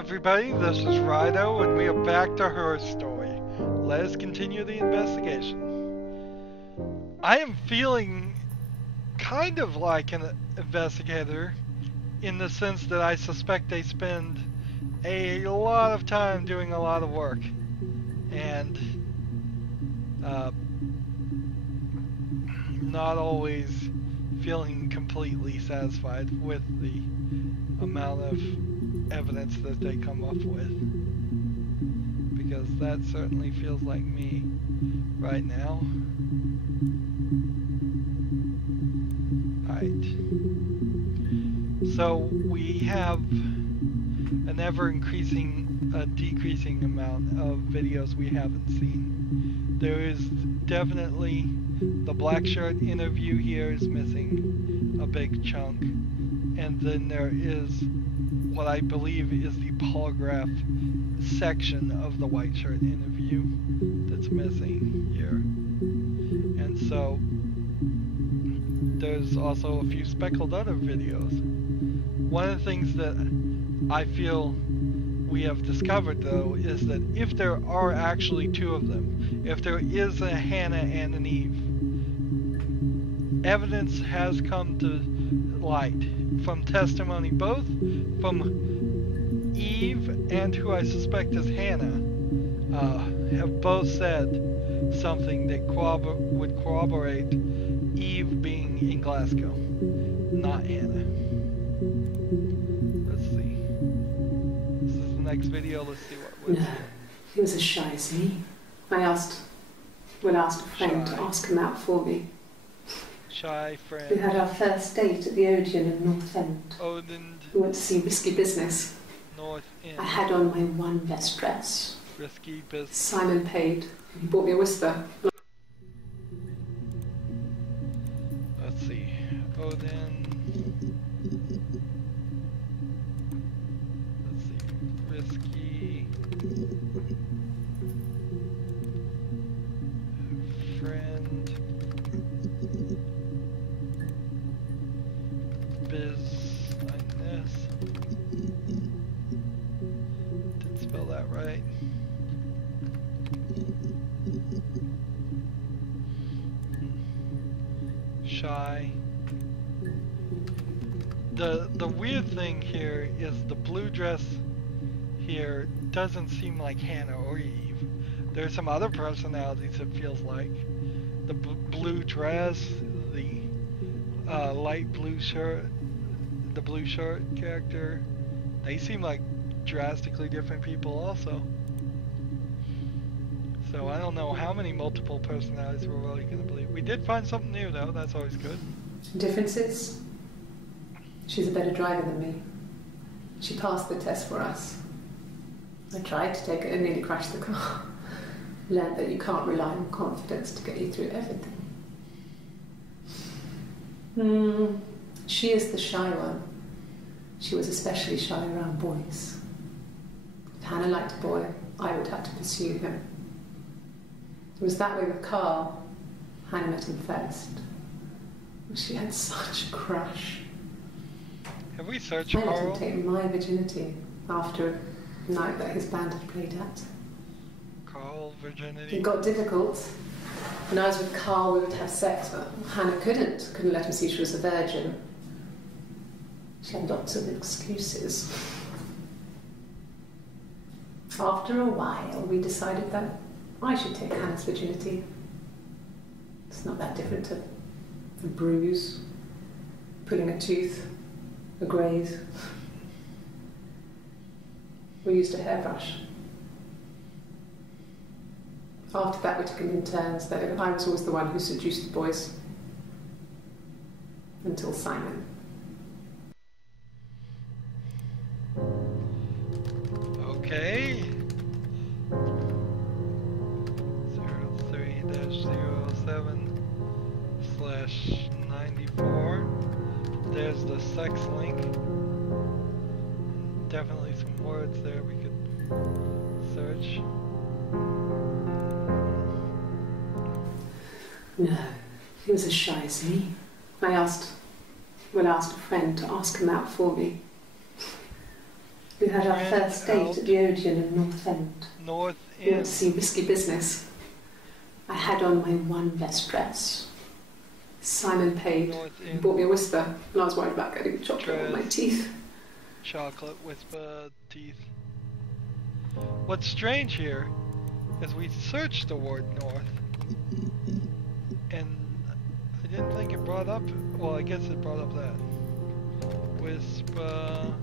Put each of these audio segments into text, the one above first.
everybody, this is Rydo, and we are back to her story. Let us continue the investigation. I am feeling kind of like an investigator in the sense that I suspect they spend a lot of time doing a lot of work and not always feeling completely satisfied with the amount of evidence that they come up with, because that certainly feels like me right now. Alright, so we have an decreasing amount of videos we haven't seen. There is definitely the black shirt interview here is missing a big chunk, and then there is what I believe is the polygraph section of the white shirt interview that's missing here. And so there's also a few speckled other videos. One of the things that I feel we have discovered, though, is that if there are actually two of them, if there is a Hannah and an Eve, evidence has come to light from testimony both from Eve and who I suspect is Hannah, have both said something that would corroborate Eve being in Glasgow, not Hannah. Let's see. This is the next video. Let's see what was. No, he was as shy as me. I asked a friend to ask him out for me. Shy friend. We had our first date at the Odeon in North End. We went to see Risky Business. North End. I had on my one best dress. Risky Business. Simon paid. He bought me a whisper. Let's see. Odin. Let's see. Risky. Friend. Business. Didn't spell that right. Shy. The weird thing here is the blue dress here doesn't seem like Hannah or Eve. There's some other personalities it feels like. The blue dress, the light blue shirt, the blue shirt character, they seem like drastically different people also. So I don't know how many multiple personalities we're really going to believe. We did find something new though, that's always good. Differences? She's a better driver than me. She passed the test for us. I tried to take it and nearly crashed the car. Learned that you can't rely on confidence to get you through everything. She is the shy one. She was especially shy around boys. If Hannah liked a boy, I would have to pursue him. It was that way with Carl. Hannah met him first. She had such a crush. Have we searched I let Carl? him take my virginity after a night that his band had played at. Carl virginity? It got difficult. When I was with Carl, we would have sex, but Hannah couldn't let him see she was a virgin. She had lots of excuses. After a while, we decided that I should take Hannah's virginity. It's not that different to a bruise, pulling a tooth, a graze. We used a hairbrush. After that, we took it in turns, though. I was always the one who seduced the boys. Until Simon. Okay. 03-07/94. There's the sex link. Definitely some words there we could search. No, he was as shy as me. I asked a friend to ask him out for me. We had our first date at the Odeon in North End. North We went End. to see Risky Business. I had on my one best dress. Simon paid. North He End bought me a whisper, and I was worried about getting chocolate on my dress. teeth. Chocolate whisper teeth. What's strange here is we searched the word north, and I didn't think it brought up. Well, I guess it brought up that whisper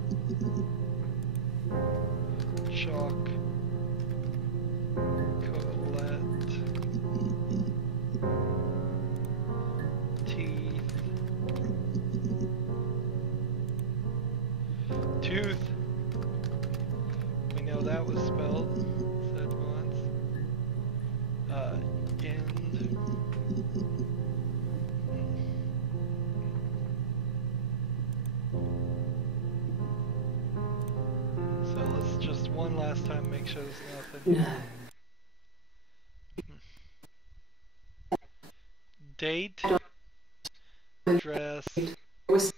chalk colette teeth tooth. We know that was spelled. Said once. End. So let's just one last time make sure there's nothing. No. Date. Dress. Whisper,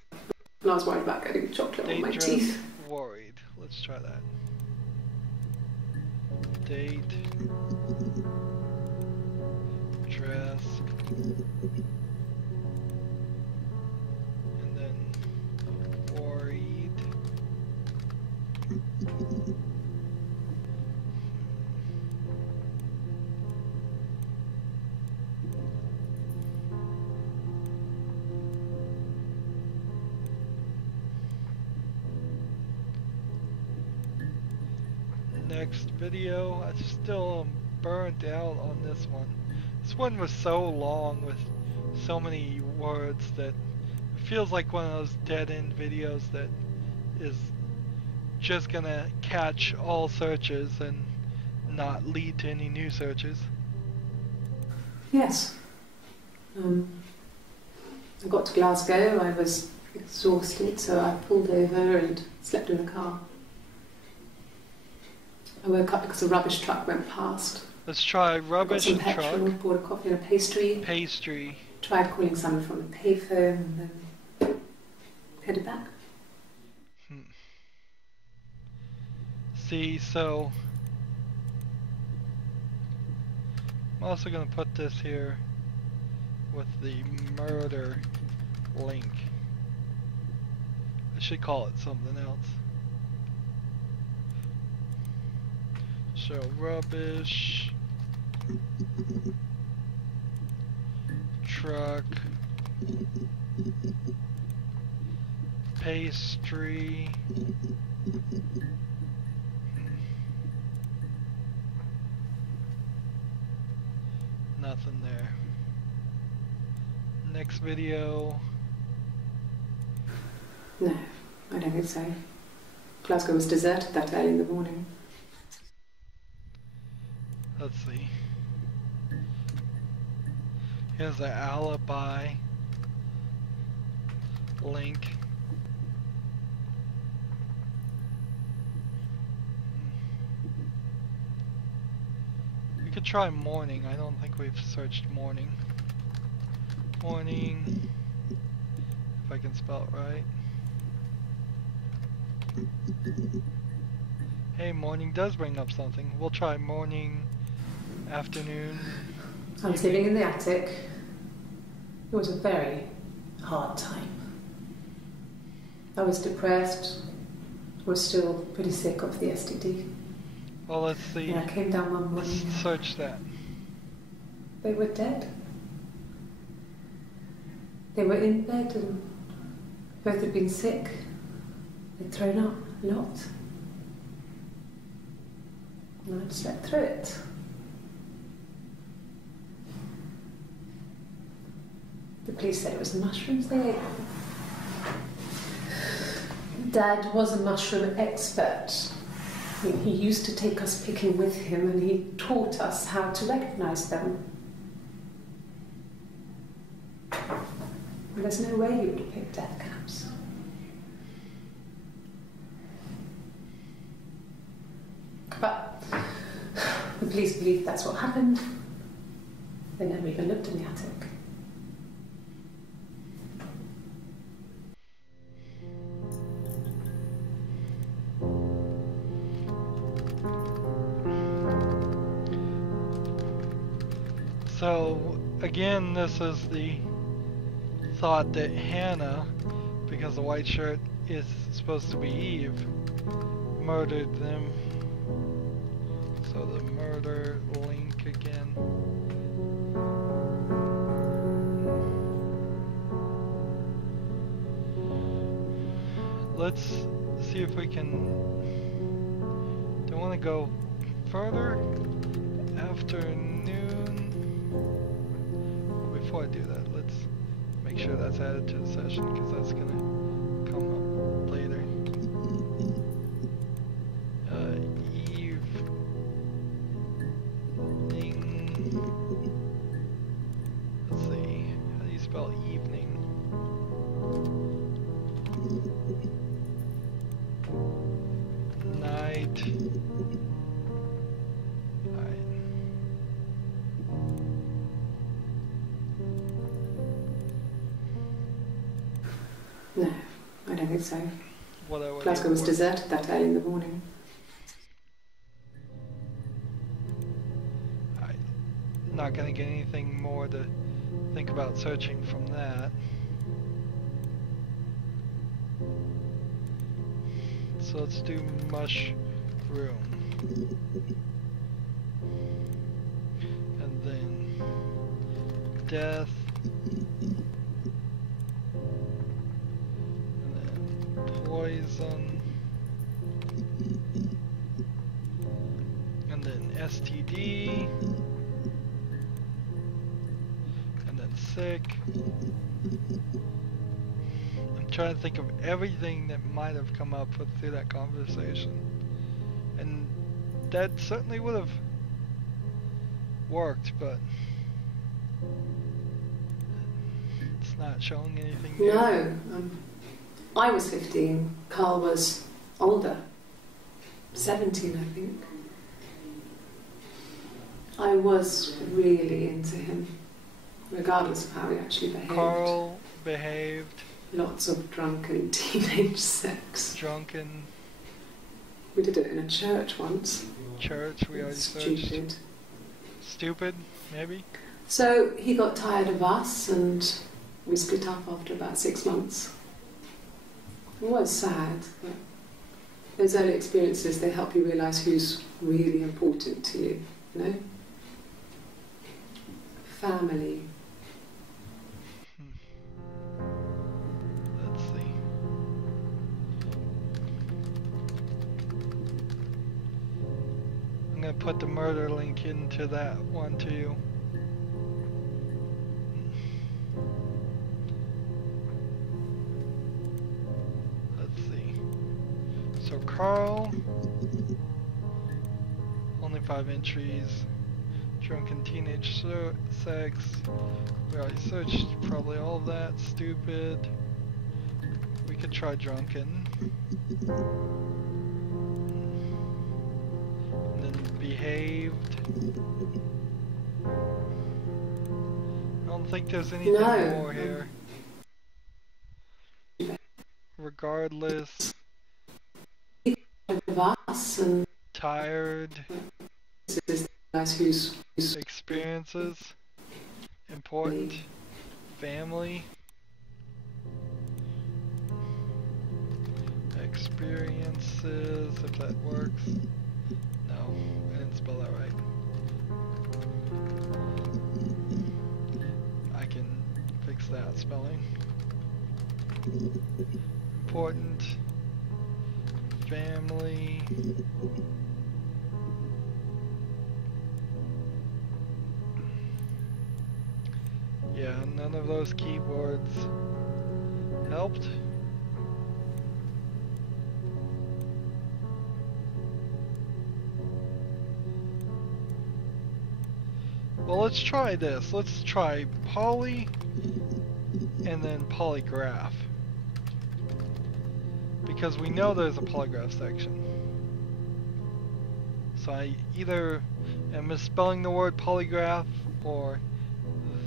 and I was worried about getting chocolate on Date, my dress, teeth. worried. Let's try that. Date. Dress. And then worried. Next video. I still am burnt out on this one. This one was so long with so many words that it feels like one of those dead-end videos that is just gonna catch all searches and not lead to any new searches. Yes. I got to Glasgow, I was exhausted, so I pulled over and slept in the car. I woke up because a rubbish truck went past. Let's try I got rubbish some and petrol, truck. bought a coffee and a pastry, Pastry. tried calling someone from the payphone, and then headed back. See, so I'm also gonna put this here with the murder link. I should call it something else. So rubbish truck pastry nothing there. Next video. No, I don't think so. Glasgow was deserted that early in the morning. Let's see. Here's the alibi link. We could try morning. I don't think we've searched morning. Morning. If I can spell it right. Hey, morning does bring up something. We'll try morning, afternoon. I was living in the attic. It was a very hard time. I was depressed. I was still pretty sick of the STD. Well, let's see. And I came down one Let's morning. search that. They were dead. They were in bed and both had been sick. They'd thrown up a lot. And I'd slept through it. The police said it was the mushrooms they ate. Dad was a mushroom expert. He used to take us picking with him and he taught us how to recognise them. And there's no way you would have picked death caps. But the police believe that's what happened. They never even looked in the attic. So, again, this is the thought that Hannah, because the white shirt is supposed to be Eve, murdered them. So the murder link again. Let's see if we can... Don't want to go further. Afternoon. Before I do that, let's make sure that's added to the session, because that's going to come up later. Let's see, how do you spell evening? Night. Alright. No, I don't think so. What Glasgow was deserted that early in the morning. Not gonna get anything more to think about searching from that. So let's do mushroom. And then death. And then poison. And then STD. Sick. I'm trying to think of everything that might have come up through that conversation, and that certainly would have worked, but it's not showing anything new. No, I was 15. Carl was older, 17, I think. I was really into him, regardless of how he actually behaved. Carl behaved. Lots of drunken teenage sex. Drunken. We did it in a church once. Church, we already searched. Stupid. Stupid, maybe? So he got tired of us and we split up after about 6 months. It was sad, but those early experiences, they help you realise who's really important to you, you know? Family. Let's see. I'm gonna put the murder link into that one too. Let's see. So Carl, only 5 entries. Drunken teenage sex. We already searched probably all of that. Stupid. We could try drunken. And then behaved. I don't think there's anything more here. Regardless. Tired. Experiences. Important. Family. Experiences, if that works. No, I didn't spell that right. I can fix that spelling. Important. Family. Yeah, none of those keywords helped. Well, let's try this. Let's try poly and then polygraph. Because we know there's a polygraph section. So I either am misspelling the word polygraph or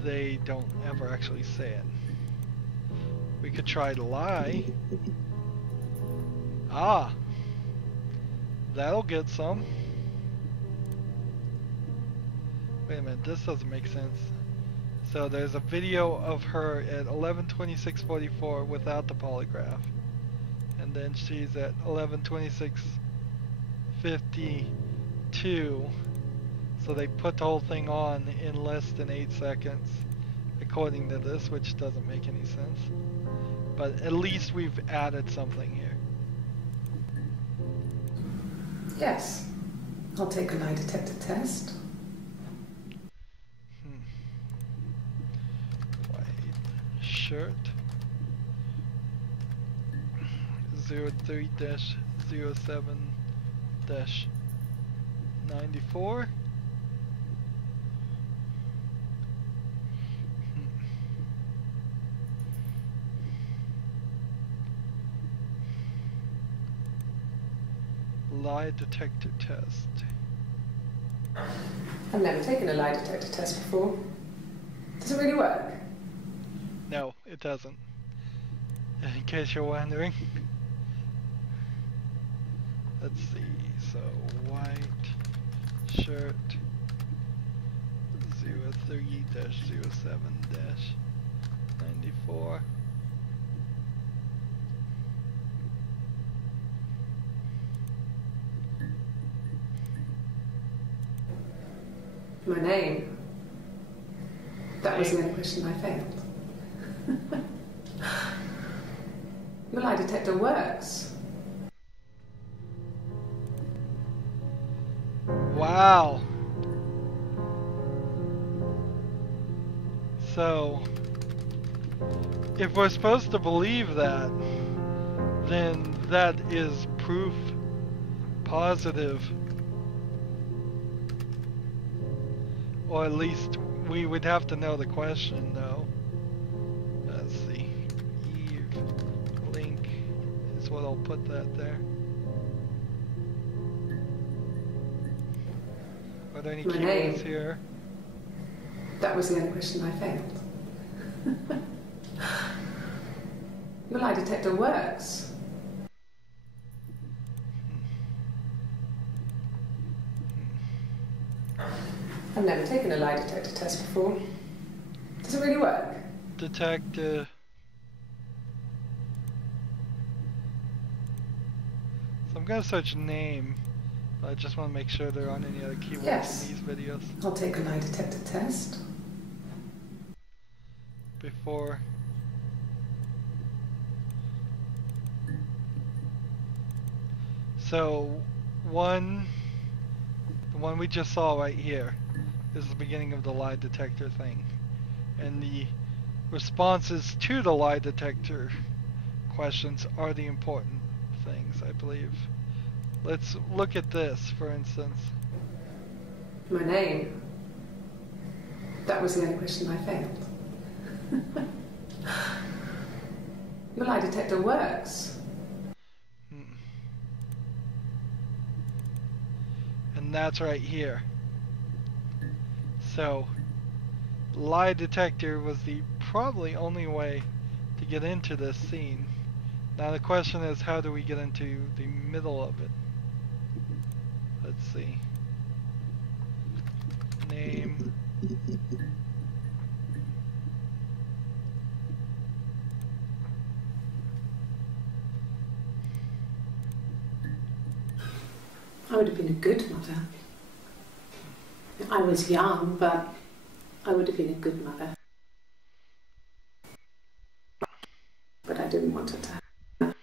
they don't ever actually say it. We could try to lie. Ah! That'll get some. Wait a minute, this doesn't make sense. So there's a video of her at 11:26:44 without the polygraph. And then she's at 11:26:52. So they put the whole thing on in less than 8 seconds, according to this, which doesn't make any sense. But at least we've added something here. Yes. I'll take a lie detector test. White shirt. 03-07-94. Lie detector test. I've never taken a lie detector test before. Does it really work? No, it doesn't. In case you're wondering. Let's see, so white shirt 03-07-94. My name. That was the only question I failed. The lie detector works. Wow. So, if we're supposed to believe that, then that is proof positive. Or at least we would have to know the question, though. Let's see. Eve link is what I'll put that there. Are there any My keywords name. here? That was the only question I failed. The lie detector works. I've never taken a lie detector test before. Does it really work? Detect, so I'm gonna search name. I just want to make sure there aren't any other keywords Yes. in these videos. I'll take a lie detector test. Before. So, the one we just saw right here is the beginning of the lie detector thing. And the responses to the lie detector questions are the important things, I believe. Let's look at this, for instance. My name. That was the only question I failed. The lie detector works. And that's right here. So, lie detector was the probably only way to get into this scene. Now the question is, how do we get into the middle of it? Let's see. Name. I would have been a good mother. I was young, but I would have been a good mother. But I didn't want it to happen.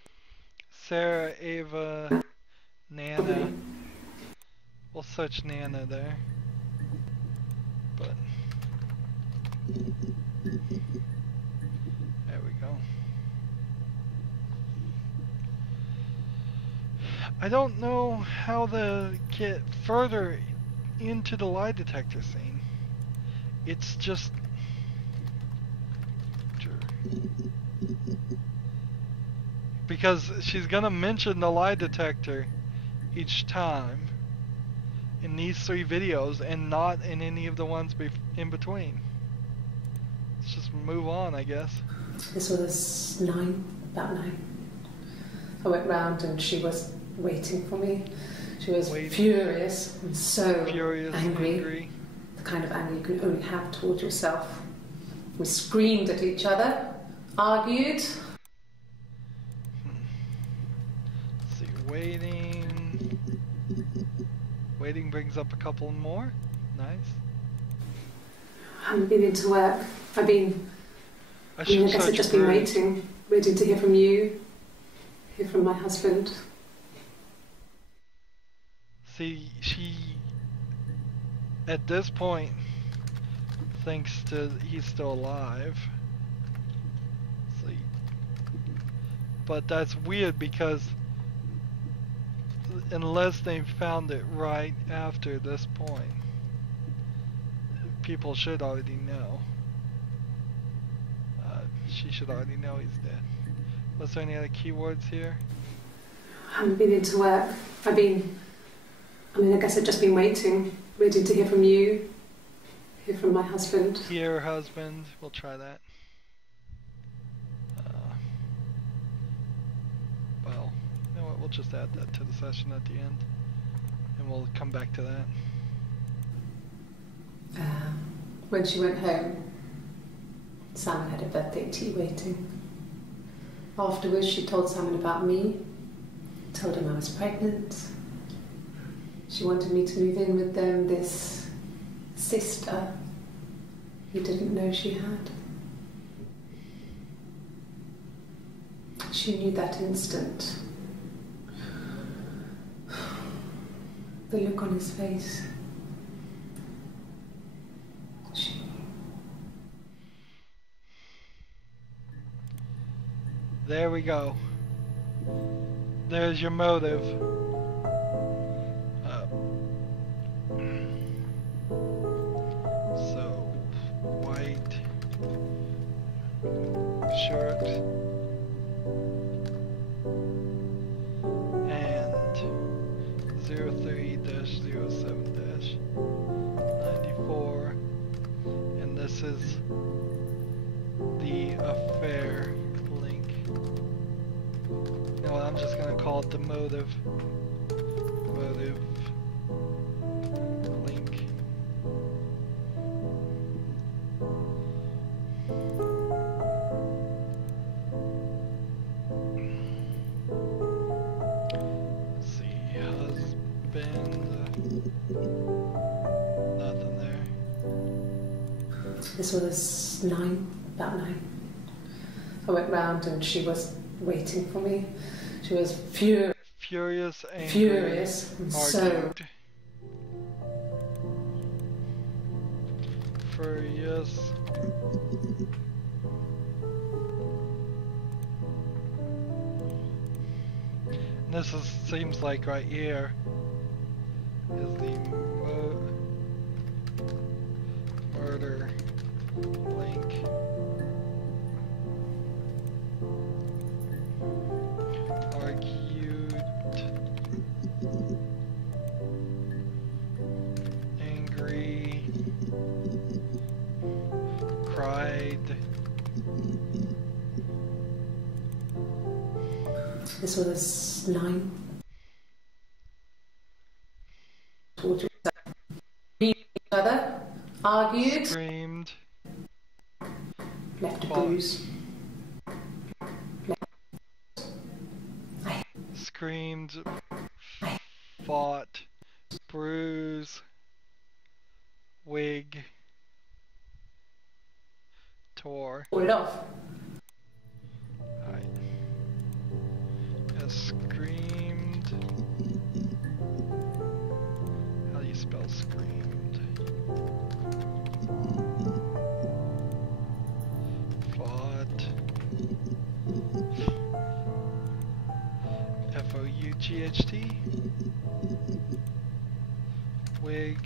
Sarah, Ava, Nana. We'll search Nana there. But there we go. I don't know how to get further into the lie detector scene. It's just... because she's gonna mention the lie detector each time in these 3 videos and not in any of the ones in between. Let's just move on, I guess. This was about 9. I went round and she was waiting for me. She was furious and so angry the kind of anger you can only have towards yourself. We screamed at each other, argued. Let's see, waiting. Waiting brings up a couple more. Nice. I haven't been into work. I guess I've just been waiting to hear from you, hear from my husband. See, she, at this point, thinks he's still alive. See, but that's weird because unless they found it right after this point, people should already know. She should already know he's dead. Was there any other keywords here? I haven't been into work. I guess I've just been waiting to hear from you, hear from my husband. Hear husband, we'll try that. Well, you know what, we'll just add that to the session at the end. And we'll come back to that. When she went home, Sam had a birthday tea waiting. Afterwards, she told Simon about me, told him I was pregnant. She wanted me to move in with them, this sister he didn't know she had. She knew that instant. The look on his face. There we go. There's your motive. So, white shirt and 03-07-94, and this is the affair. No, I'm just gonna call it the motive. Motive link. Let's see, husband. Nothing there. This was about 9. I went round and she was waiting for me. She was furious, angry, furious, and so furious. And this seems like right here is the murder link. Argued, angry, cried. this was 9. Towards each other, argued, Screamed, left a bruise. Screamed, fought, bruise, wig, tore. Pull it off. Alright. Screamed. How do you spell screamed? Fought. F-O-U-G-H-T. Wig.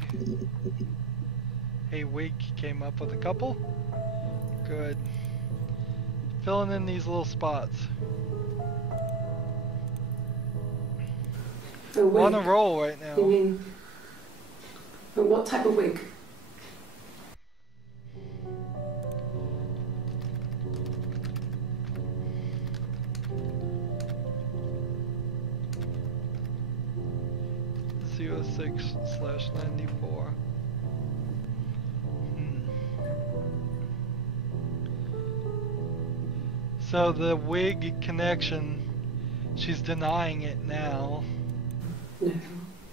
Hey, wig came up with a couple. Good. Filling in these little spots. We're on a roll right now. You mean, but what type of wig? /94. So the wig connection, she's denying it now. No,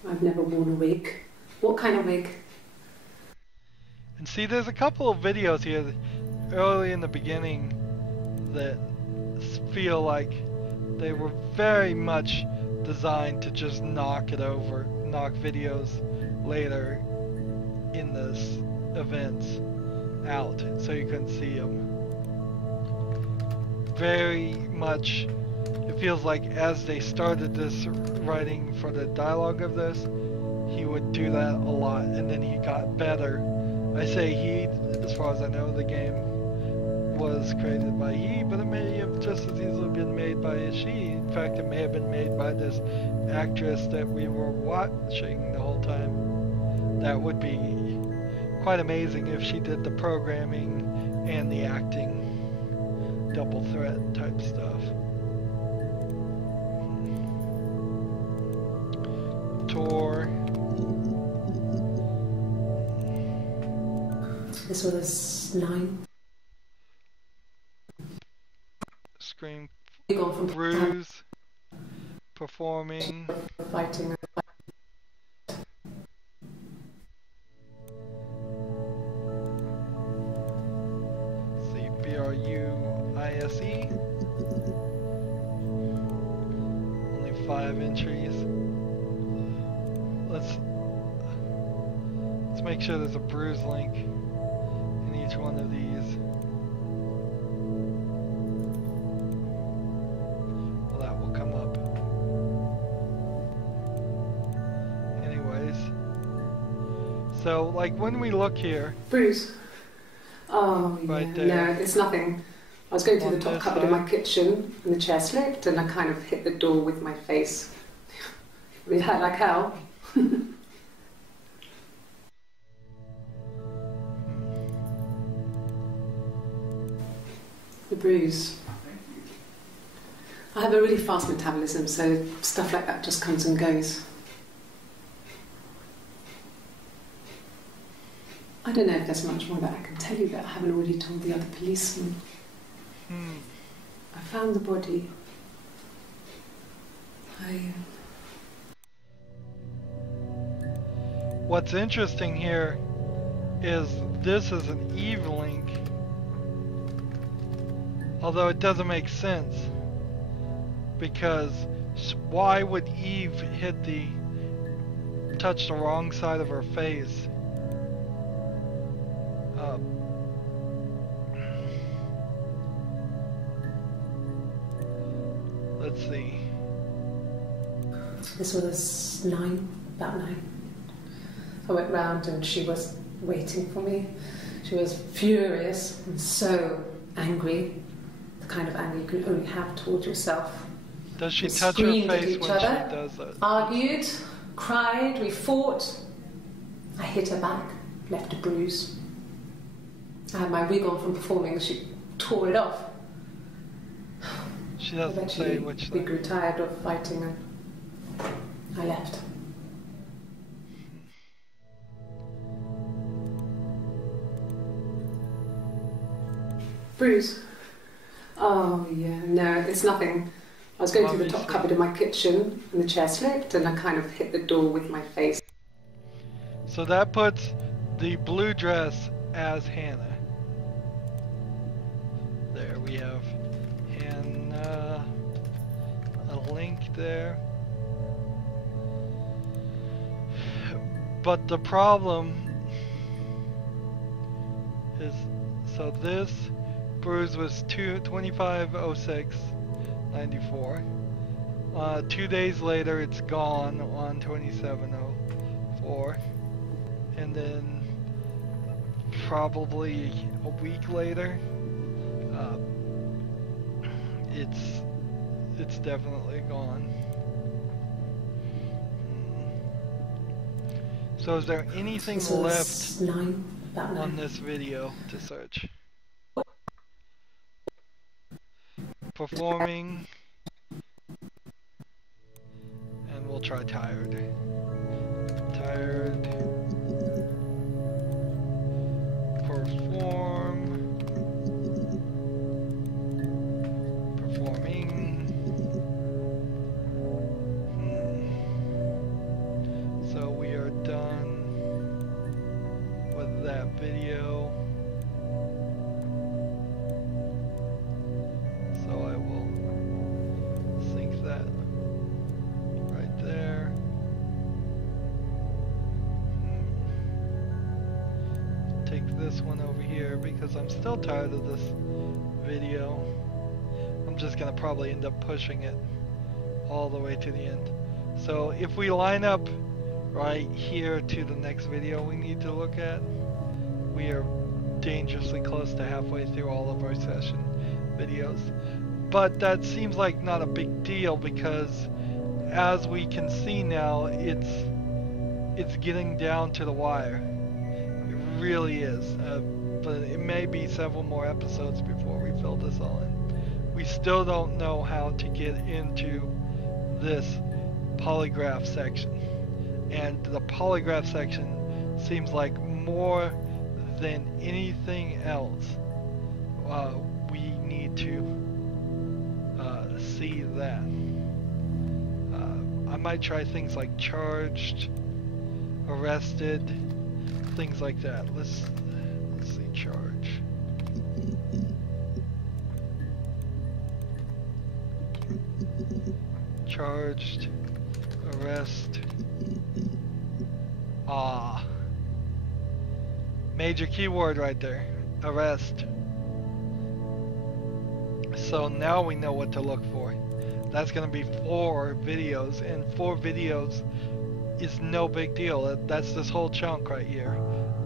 I've never worn a wig. What kind of wig? And see, there's a couple of videos here early in the beginning that feel like they were very much designed to just knock videos later in this events out so you couldn't see them. Very much, it feels like as they started this writing for the dialogue of this, he would do that a lot, and then he got better. I say he, as far as I know, the game was created by he, but it may have just as easily been made by a she. In fact, it may have been made by this actress that we were watching the whole time. That would be quite amazing if she did the programming and the acting. Double threat type stuff. Tour. This was 9. Scream. Gone from Bruise. Performing. Fighting. BRUISE. Only 5 entries. Let's make sure there's a bruise link in each one of these. Well, that will come up. Anyways. So, like when we look here. Bruise. Oh, right yeah. there. No, it's nothing. I was going through the top cupboard in my kitchen and the chair slipped and I kind of hit the door with my face. It hurt like hell. The bruise. I have a really fast metabolism, so stuff like that just comes and goes. I don't know if there's much more that I can tell you that I haven't already told the other policeman. I found the body. What's interesting here is this is an Eve link, although it doesn't make sense, because why would Eve touch the wrong side of her face? Let's see. This was 9, about 9. I went round and she was waiting for me. She was furious and so angry, the kind of anger you can only have towards yourself. Does she We touch her screamed at face each when other, she does that? argued, cried, we fought. I hit her back, left a bruise. I had my wig on from performing and she tore it off. She doesn't say which we thing. grew tired of fighting and I left. Bruise. Oh yeah, no, it's nothing. I was going through the top cupboard in my kitchen and the chair slipped and I kind of hit the door with my face. So that puts the blue dress as Hannah. There we have Hannah, a link there. But the problem is, so this bruise was 25/06/94. 2 days later, it's gone on 27/04, and then probably a week later, it's definitely gone. So is there anything left on this video to search? Performing, and we'll try tired. Tired. Perform. make this one over here because I'm still tired of this video. I'm just gonna probably end up pushing it all the way to the end. So if we line up right here to the next video we need to look at, we are dangerously close to halfway through all of our session videos. But that seems like not a big deal because as we can see now, it's getting down to the wire. It really is. But it may be several more episodes before we fill this all in. We still don't know how to get into this polygraph section. And the polygraph section seems like more than anything else we need to see that. I might try things like charged, arrested, things like that. Let's see, charge. Charged, arrest. Major keyword right there, arrest. So now we know what to look for. That's going to be 4 videos, and 4 videos is no big deal. That's this whole chunk right here.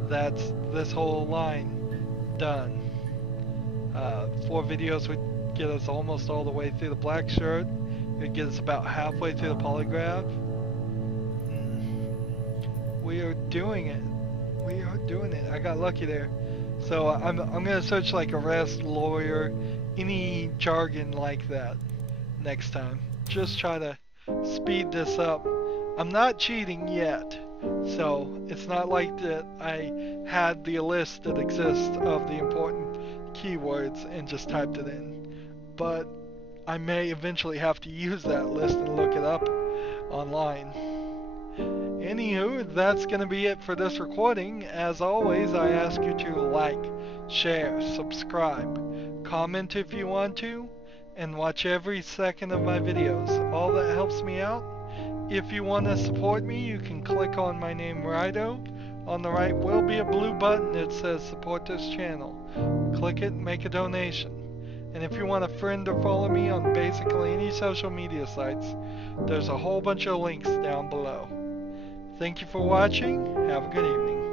That's this whole line done. 4 videos would get us almost all the way through the black shirt. It would get us about halfway through the polygraph. We are doing it. We are doing it. I got lucky there. So I'm gonna search like arrest, lawyer, any jargon like that next time. Just try to speed this up. I'm not cheating yet, so it's not like that I had the list that exists of the important keywords and just typed it in. But I may eventually have to use that list and look it up online. Anywho, that's going to be it for this recording. As always, I ask you to like, share, subscribe, comment if you want to, and watch every second of my videos. All that helps me out. If you want to support me, you can click on my name, Rydo. On the right will be a blue button that says support this channel. Click it and make a donation. And if you want a friend or follow me on basically any social media sites, there's a whole bunch of links down below. Thank you for watching. Have a good evening.